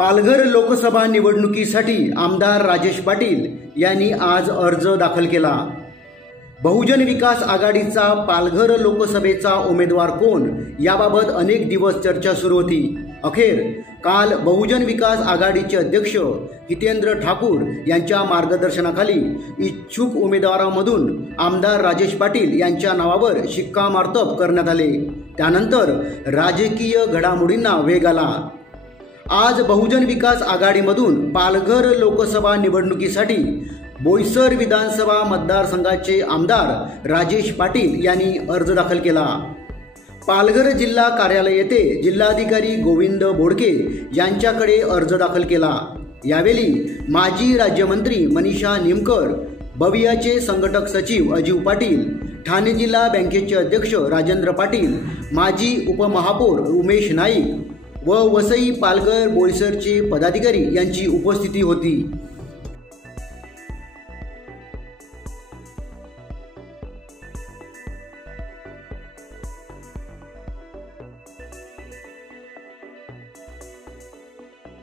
पालघर लोकसभा निवडणुकीसाठी आमदार राजेश पाटील यांनी आज अर्ज दाखल केला। बहुजन विकास आघाडीचा पालघर लोकसभेचा उमेदवार कोण याबाबत अनेक दिवस चर्चा सुरू होती। अखेर काल बहुजन विकास आघाडीचे अध्यक्ष हितेंद्र ठाकूर यांच्या मार्गदर्शनाखाली इच्छुक उमेदवारांमधून आमदार राजेश पाटील यांच्या नावावर शिक्कामोर्तब करण्यात आले। त्यानंतर राजकीय घडामोडींना वेग आला। आज बहुजन विकास आघाडीमधून पालघर लोकसभा निवडणुकीसाठी बोईसर विधानसभा मतदारसंघाचे आमदार राजेश पाटील यांनी अर्ज दाखल केला। पालघर जिल्हा कार्यालय येथे जिल्हाधिकारी गोविंद बोडके यांच्याकडे अर्ज दाखल केला। यावेळी माजी राज्यमंत्री मनीषा निमकर, बवियाचे संघटक सचिव अजीव पाटील, ठाणे जिल्हा बँकेचे अध्यक्ष राजेंद्र पाटील, माजी उपमहापौर उमेश नाईक व वसई पालघर बोईसरचे पदाधिकारी यांची उपस्थिती होती।